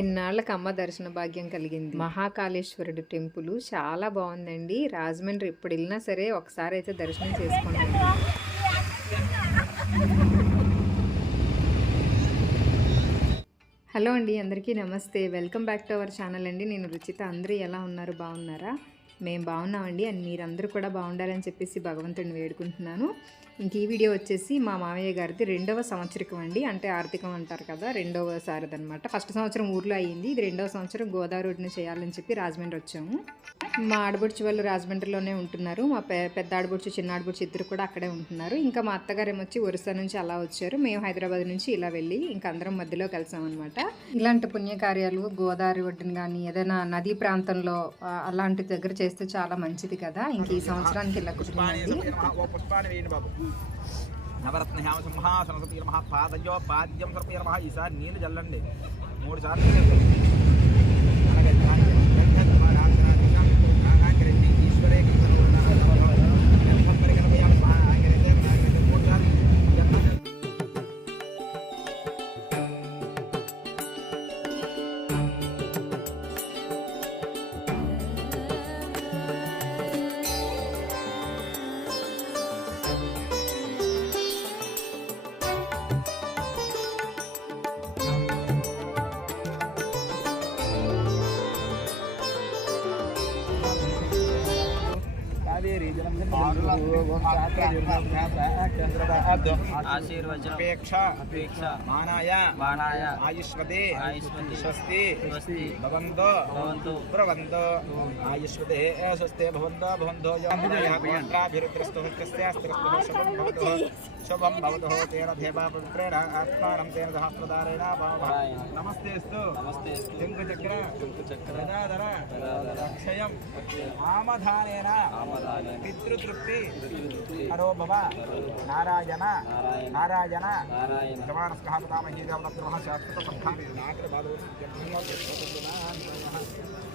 ఇన్నాళ్ళకి అమ్మ దర్శన భాగ్యం కలిగింది. మహాకాళేశ్వరుడు టెంపుల్ చాలా బాగుందండి. రాజమండ్రి ఎప్పుడు వెళ్ళినా సరే ఒకసారి అయితే దర్శనం చేసుకోండి. హలో అండి, అందరికీ నమస్తే. Welcome back to our channel అండి. నేను రుచిత. అందరూ ఎలా ఉన్నారు? బాగున్నారా? మేము బాగున్నామండి. అండ్ మీరందరూ కూడా బాగుండాలని చెప్పేసి భగవంతుడిని వేడుకుంటున్నాను. ఇంక ఈ వీడియో వచ్చేసి మా మామయ్య గారిది 2వ సంవత్సరికం అండి. అంటే ఆర్థికం అంటారు కదా, 2వసారిది అనమాట. ఫస్ట్ సంవత్సరం ఊర్లో అయ్యింది, ఇది 2వ సంవత్సరం గోదావరిని చేయాలని చెప్పి రాజమండ్రి వచ్చాము. మా ఆడబుడ్చి వాళ్ళు రాజమండ్రిలోనే ఉంటున్నారు. మా పెద్ద ఆడబుడ్చి చిన్న ఆడబుడ్చి ఇద్దరు కూడా అక్కడే ఉంటున్నారు. ఇంకా మా అత్తగారు ఏమొచ్చి ఒరిస్సా నుంచి అలా వచ్చారు. మేము హైదరాబాద్ నుంచి ఇలా వెళ్ళి ఇంకా అందరం మధ్యలో కలిసామన్నమాట. ఇలాంటి పుణ్యకార్యాలు గోదావరి ఒడ్డున కానీ ఏదైనా నదీ ప్రాంతంలో అలాంటి దగ్గర చేస్తే చాలా మంచిది కదా. ఇంక ఈ సంవత్సరానికి ఇలా కుటుంబండి. నవరత్న శ్యామ సింహాసన సపీర మహాపాదయో పాద్యం సపీర మహా ఈసారి నీళ్ళు చల్లండి 3 సార్లు. ఈశ్వరే ఆయుష్మదే స్వస్తి భవంతో బ్రవంతో ఆయుష్మదే స్వస్తి భవంతో భవంతో శుభం భవతో తేన దేవా పవిత్రేణ ఆత్మానం తేన సహస్రధారేణ నమస్తేస్తు శంఖచక్ర గదాధర అక్షయం ఆమధానేన పితృతృప్తి హరో భవ నారాయణ నారాయణ శాశ్వత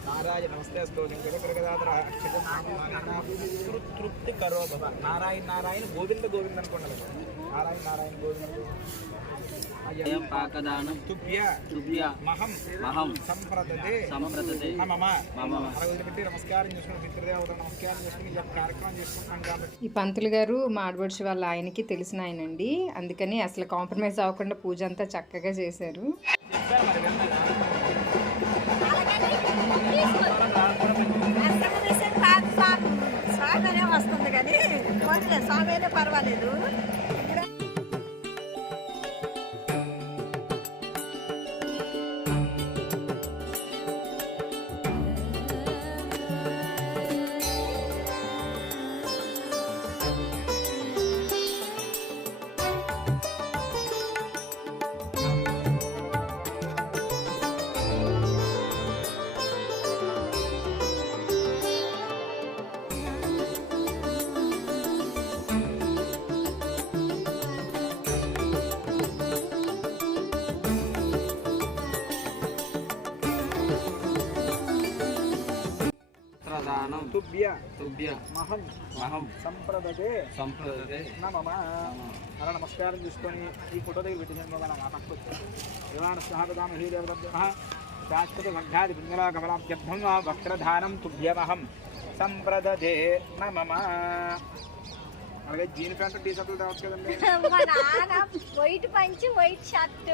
నారాయణ నమస్తే గదాధర తృప్తి కరో భవ నారాయణ నారాయణ గోవింద గోవింద అనుకోండి. నారాయణ నారాయణ గోవింద పాకదానం తుభ్య తుభ్య మహం మహం సంప్రదతే సంప్రదతే మమ మమ పెట్టి నమస్కారం చేసుకుని పితృదేవత నమస్కారం చేసుకుని ఈ కార్యక్రమం చేసుకుంటున్నాం కాబట్టి. ఈ పంతులు గారు మా ఆడబడుచు వాళ్ళ ఆయనకి తెలిసిన ఆయనండి. అందుకని అసలు కాంప్రమైజ్ అవ్వకుండా పూజ అంతా చక్కగా చేశారు. వస్తుంది కానీ స్వామి అయితే పర్వాలేదు. తుభ్య తుభ్య మహం మహం సంప్రదతే సంప్రదతే నమమ అలా నమస్కారం చేసుకొని ఈ ఫోటో దగ్గర పెట్టిన పక్కన శాశ్వత గంధాది పింగళాకమలాభ్యర్థం వస్త్రధానం తుభ్యమహం సంప్రదతే నమమ. అలాగే జీన్ ప్యాంట్ టీ షర్ట్లు రావచ్చు కదండి. వైట్ పంచి వైట్ షర్ట్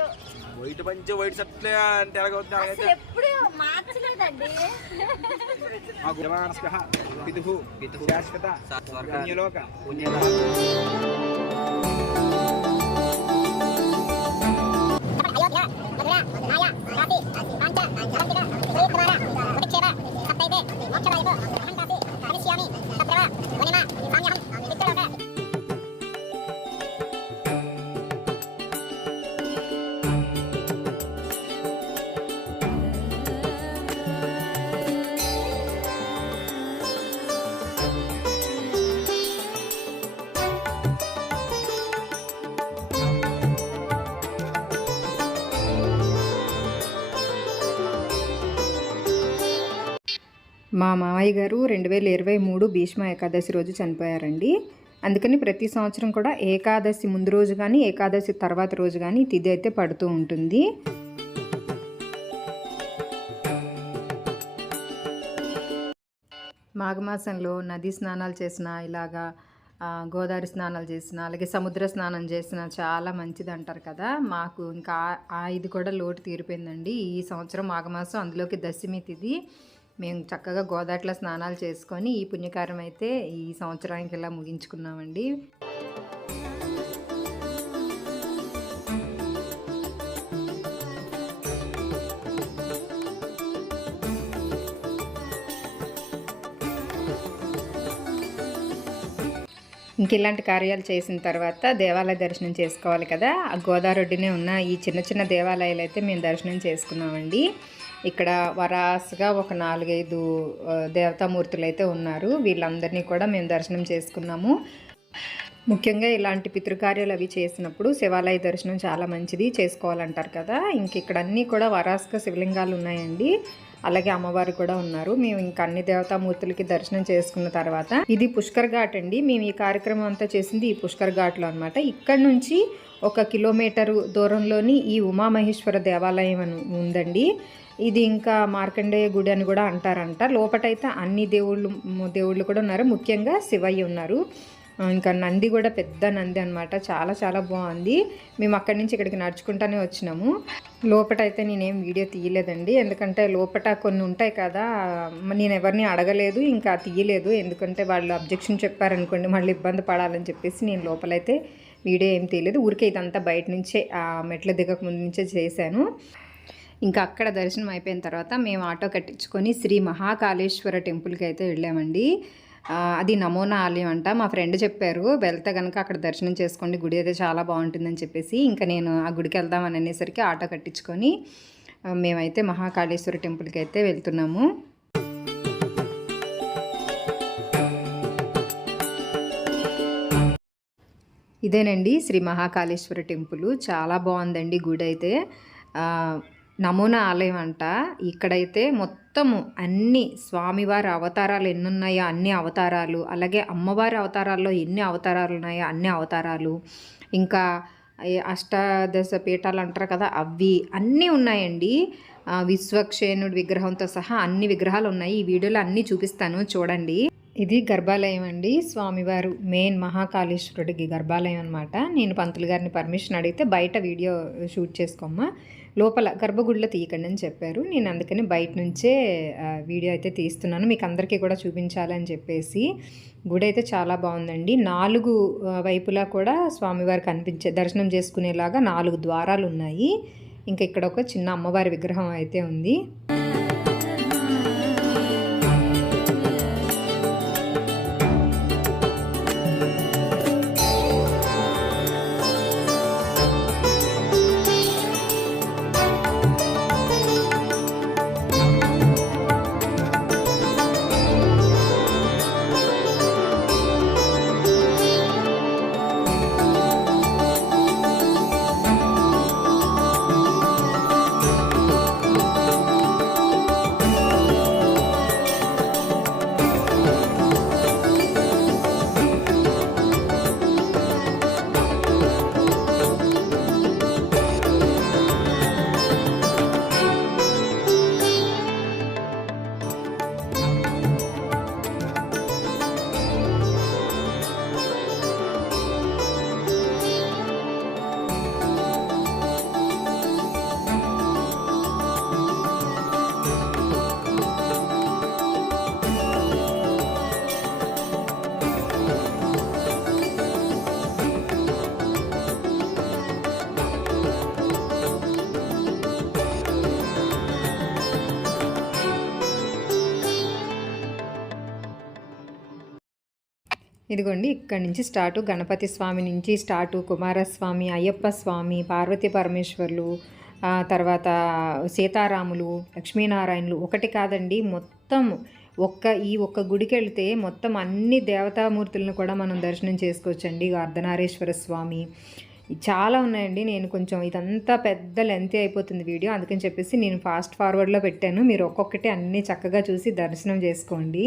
వైట్ పంచి వైట్ షర్ట్ అంటే ఎలాగవుతుంది? ఎప్పుడు మార్చలేదండి. పితుహు శాశ్వత పుణ్యలోక మా మామయ్య గారు 2023 భీష్మ ఏకాదశి రోజు చనిపోయారండి. అందుకని ప్రతి సంవత్సరం కూడా ఏకాదశి ముందు రోజు కానీ ఏకాదశి తర్వాత రోజు కానీ తిథి అయితే పడుతూ ఉంటుంది. మాఘమాసంలో నదీ స్నానాలు చేసిన, ఇలాగా గోదావరి స్నానాలు చేసిన, అలాగే సముద్ర స్నానం చేసిన చాలా మంచిది అంటారు కదా. మాకు ఇంకా ఇది కూడా లోటు తీరిపోయిందండి. ఈ సంవత్సరం మాఘమాసం, అందులోకి దశమి తిథి, మేము చక్కగా గోదావరిలో స్నానాలు చేసుకొని ఈ పుణ్యకార్యం అయితే ఈ సంవత్సరానికి ఇలా ముగించుకున్నామండి. ఇంక ఇలాంటి కార్యాలు చేసిన తర్వాత దేవాలయ దర్శనం చేసుకోవాలి కదా. ఆ గోదావరి ఒడ్డునే ఉన్న ఈ చిన్న చిన్న దేవాలయాలు అయితే మేము దర్శనం చేసుకున్నామండి. ఇక్కడ వరాసగా ఒక 4-5 దేవతామూర్తులు అయితే ఉన్నారు. వీళ్ళందరినీ కూడా మేము దర్శనం చేసుకున్నాము. ముఖ్యంగా ఇలాంటి పితృకార్యాలు అవి చేసినప్పుడు శివాలయ దర్శనం చాలా మంచిది, చేసుకోవాలంటారు కదా. ఇంక ఇక్కడ అన్నీ కూడా వరాసగా శివలింగాలు ఉన్నాయండి. అలాగే అమ్మవారు కూడా ఉన్నారు. మేము ఇంకా అన్ని దేవతామూర్తులకి దర్శనం చేసుకున్న తర్వాత ఇది పుష్కర్ ఘాట్ అండి. మేము ఈ కార్యక్రమం అంతా చేసింది ఈ పుష్కర్ ఘాట్లో అనమాట. ఇక్కడ నుంచి 1 కిలోమీటరు దూరంలోని ఈ ఉమామహేశ్వర దేవాలయం అని ఉందండి. ఇది ఇంకా మార్కండేయ గుడి అని కూడా అంటారంట. లోపటైతే అన్ని దేవుళ్ళు కూడా ఉన్నారు. ముఖ్యంగా శివయ్య ఉన్నారు. ఇంకా నంది కూడా పెద్ద నంది అనమాట. చాలా చాలా బాగుంది. మేము అక్కడి నుంచి ఇక్కడికి నడుచుకుంటానే వచ్చినాము. లోపటైతే నేనేం వీడియో తీయలేదండి, ఎందుకంటే లోపట కొన్ని ఉంటాయి కదా, నేను ఎవరిని అడగలేదు, ఇంకా తీయలేదు. ఎందుకంటే వాళ్ళు అబ్జెక్షన్ చెప్పారనుకోండి మళ్ళీ ఇబ్బంది పడాలని చెప్పేసి నేను లోపలైతే వీడియో ఏం తీయలేదు. ఊరికే ఇదంతా బయట నుంచే మెట్లు దిగక ముందు నుంచే చేశాను. ఇంకా అక్కడ దర్శనం అయిపోయిన తర్వాత మేము ఆటో కట్టించుకొని శ్రీ మహాకాళేశ్వర టెంపుల్కి అయితే వెళ్ళామండి. అది నమూనా ఆలయం అంట. మా ఫ్రెండ్ చెప్పారు, వెళ్తే కనుక అక్కడ దర్శనం చేసుకోండి, గుడి అయితే చాలా బాగుంటుందని చెప్పేసి. ఇంకా నేను ఆ గుడికి వెళ్దామని అనేసరికి ఆటో కట్టించుకొని మేమైతే మహాకాళేశ్వర టెంపుల్కి అయితే వెళ్తున్నాము. ఇదేనండి శ్రీ మహాకాళేశ్వర టెంపుల్. చాలా బాగుందండి గుడి అయితే. నమూనా ఆలయం అంట. ఇక్కడైతే మొత్తము అన్ని స్వామివారి అవతారాలు ఎన్ని ఉన్నాయో అన్ని అవతారాలు, అలాగే అమ్మవారి అవతారాల్లో ఎన్ని అవతారాలు ఉన్నాయో అన్ని అవతారాలు, ఇంకా అష్టాదశ పీఠాలు అంటారు కదా అవి అన్నీ ఉన్నాయండి. విశ్వక్షేణుడి విగ్రహంతో సహా అన్ని విగ్రహాలు ఉన్నాయి. ఈ వీడియోలో అన్నీ చూపిస్తాను, చూడండి. ఇది గర్భాలయం అండి. స్వామివారు మెయిన్ మహాకాళేశ్వరుడికి గర్భాలయం అనమాట. నేను పంతులు గారిని పర్మిషన్ అడిగితే బయట వీడియో షూట్ చేసుకోమ్మా, లోపల గర్భగుడిలో తీయకండి అని చెప్పారు. నేను అందుకని బయట నుంచే వీడియో అయితే తీస్తున్నాను, మీకు అందరికీ కూడా చూపించాలని చెప్పేసి. గుడి అయితే చాలా బాగుందండి. 4 వైపులా కూడా స్వామివారు కనిపించే దర్శనం చేసుకునేలాగా 4 ద్వారాలు ఉన్నాయి. ఇంకా ఇక్కడ ఒక చిన్న అమ్మవారి విగ్రహం అయితే ఉంది. ఇదిగోండి ఇక్కడ నుంచి స్టార్టు, గణపతి స్వామి నుంచి స్టార్టు, కుమారస్వామి, అయ్యప్ప స్వామి, పార్వతీ పరమేశ్వర్లు, తర్వాత సీతారాములు, లక్ష్మీనారాయణులు, ఒకటి కాదండి మొత్తం ఈ ఒక్క గుడికి వెళితే మొత్తం అన్ని దేవతామూర్తులను కూడా మనం దర్శనం చేసుకోవచ్చండి. అర్ధనారీశ్వర స్వామి చాలా ఉన్నాయండి. నేను కొంచెం ఇదంతా పెద్ద లెంత్ అయిపోతుంది వీడియో, అందుకని చెప్పేసి నేను ఫాస్ట్ ఫార్వర్డ్లో పెట్టాను. మీరు ఒక్కొక్కటి అన్నీ చక్కగా చూసి దర్శనం చేసుకోండి.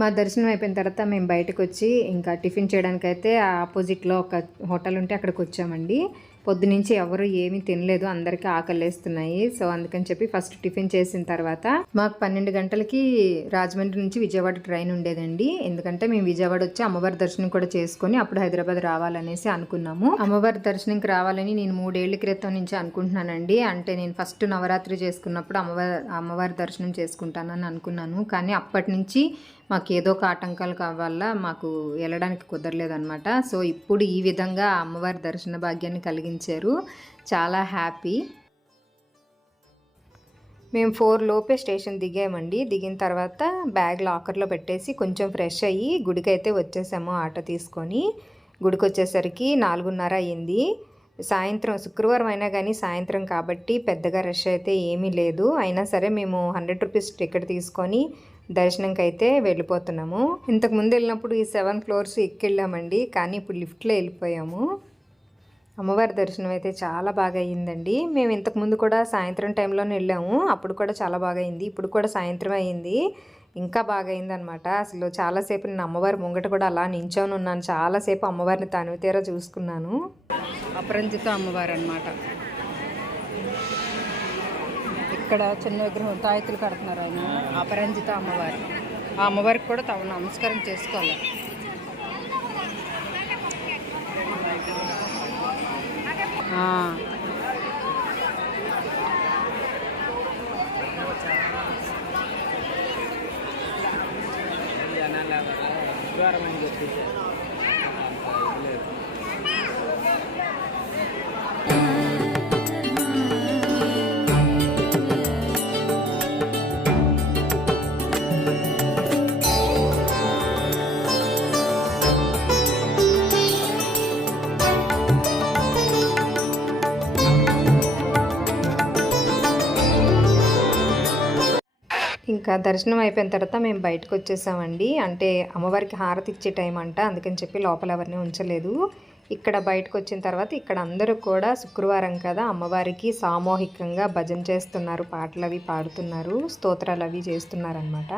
మా దర్శనం అయిపోయిన తర్వాత మేము బయటకు వచ్చి ఇంకా టిఫిన్ చేయడానికైతే ఆపోజిట్లో ఒక హోటల్ ఉంటే అక్కడికి వచ్చామండి. పొద్దునుంచి ఎవరు ఏమీ తినలేదు, అందరికీ ఆకలేస్తున్నాయి. సో అందుకని చెప్పి ఫస్ట్ టిఫిన్ చేసిన తర్వాత మాకు 12 గంటలకి రాజమండ్రి నుంచి విజయవాడ ట్రైన్ ఉండేదండి. ఎందుకంటే మేము విజయవాడ వచ్చి అమ్మవారి దర్శనం కూడా చేసుకొని అప్పుడు హైదరాబాద్ రావాలనేసి అనుకున్నాము. అమ్మవారి దర్శనంకి రావాలని నేను 3 ఏళ్ల క్రితం నుంచి అనుకుంటున్నానండి. అంటే నేను ఫస్ట్ నవరాత్రి చేసుకున్నప్పుడు అమ్మవారి దర్శనం చేసుకుంటానని అనుకున్నాను. కానీ అప్పటి నుంచి మాకు ఏదో ఒక ఆటంకాల వల్ల మాకు వెళ్ళడానికి కుదరలేదన్నమాట. సో ఇప్పుడు ఈ విధంగా అమ్మవారి దర్శన భాగ్యాన్ని కలిగించారు. చాలా హ్యాపీ. మేము 4 లోపే స్టేషన్ దిగామండి. దిగిన తర్వాత బ్యాగ్ లాకర్లో పెట్టేసి కొంచెం ఫ్రెష్ అయ్యి గుడికి అయితే వచ్చేసాము ఆటో తీసుకొని. గుడికి వచ్చేసరికి 4:30 అయ్యింది. సాయంత్రం శుక్రవారం అయినా కానీ సాయంత్రం కాబట్టి పెద్దగా రష్ అయితే ఏమీ లేదు. అయినా సరే మేము 100 రూపీస్ టికెట్ తీసుకొని దర్శనంకి అయితే వెళ్ళిపోతున్నాము. ఇంతకుముందు వెళ్ళినప్పుడు ఈ 7 ఫ్లోర్స్ ఎక్కెళ్ళామండి, కానీ ఇప్పుడు లిఫ్ట్లో వెళ్ళిపోయాము. అమ్మవారి దర్శనం అయితే చాలా బాగా అయ్యిందండి. మేము ఇంతకుముందు కూడా సాయంత్రం టైంలోనే వెళ్ళాము, అప్పుడు కూడా చాలా బాగా అయింది. ఇప్పుడు కూడా సాయంత్రం అయ్యింది, ఇంకా బాగా అయిందనమాట. అసలు చాలాసేపు నేను అమ్మవారి ముంగట కూడా అలా నించొని ఉన్నాను. చాలాసేపు అమ్మవారిని తనివితీరా చూసుకున్నాను. అపరంజిత అమ్మవారు అన్నమాట. ఇక్కడ చిన్న విగ్రహం తాయెత్తులు కడుతున్నారు ఆయన, అపరంజిత అమ్మవారు. ఆ అమ్మవారికి కూడా తమ నమస్కారం చేసుకోవాలి. ఇంకా దర్శనం అయిపోయిన తర్వాత మేము బయటకు వచ్చేసామండి. అంటే అమ్మవారికి హారతి ఇచ్చే టైం అంట, అందుకని చెప్పి లోపల ఎవరిని ఉంచలేదు. ఇక్కడ బయటకు వచ్చిన తర్వాత ఇక్కడ అందరూ కూడా శుక్రవారం కదా అమ్మవారికి సామూహికంగా భజన చేస్తున్నారు, పాటలు అవి పాడుతున్నారు, స్తోత్రాలు అవి చేస్తున్నారు అన్నమాట.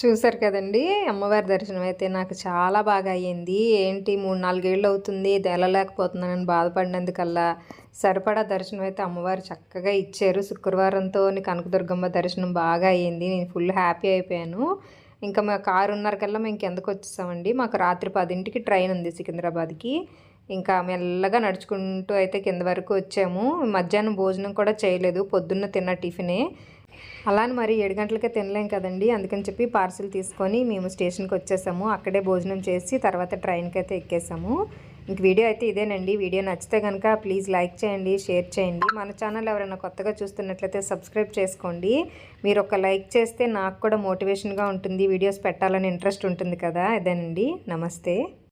చూసారు కదండి, అమ్మవారి దర్శనం అయితే నాకు చాలా బాగా అయ్యింది. ఏంటి 3-4 ఏళ్ళు అవుతుంది వెళ్ళలేకపోతున్నానని బాధపడినందుకల్లా సరిపడా దర్శనం అయితే అమ్మవారు చక్కగా ఇచ్చారు. శుక్రవారంతో కనకదుర్గమ్మ దర్శనం బాగా అయ్యింది. నేను ఫుల్ హ్యాపీ అయిపోయాను. ఇంకా మా 6:30 కల్లా మేము కిందకు వచ్చేసామండి. మాకు రాత్రి 10ంటికి ట్రైన్ ఉంది సికింద్రాబాద్కి. ఇంకా మెల్లగా నడుచుకుంటూ అయితే కింద వరకు వచ్చాము. మధ్యాహ్నం భోజనం కూడా చేయలేదు, పొద్దున్న తిన్న టిఫినే. అలానే మరి 7 గంటలకే తినలేం కదండి, అందుకని చెప్పి పార్సిల్ తీసుకొని మేము స్టేషన్కి వచ్చేసాము. అక్కడే భోజనం చేసి తర్వాత ట్రైన్కి అయితే ఎక్కేసాము. ఇంక వీడియో అయితే ఇదేనండి. వీడియో నచ్చితే కనుక ప్లీజ్ లైక్ చేయండి, షేర్ చేయండి. మన ఛానల్ ఎవరైనా కొత్తగా చూస్తున్నట్లయితే సబ్స్క్రైబ్ చేసుకోండి. మీరు ఒక లైక్ చేస్తే నాకు కూడా మోటివేషన్గా ఉంటుంది, వీడియోస్ పెట్టాలని ఇంట్రెస్ట్ ఉంటుంది కదా. ఇదేనండి, నమస్తే.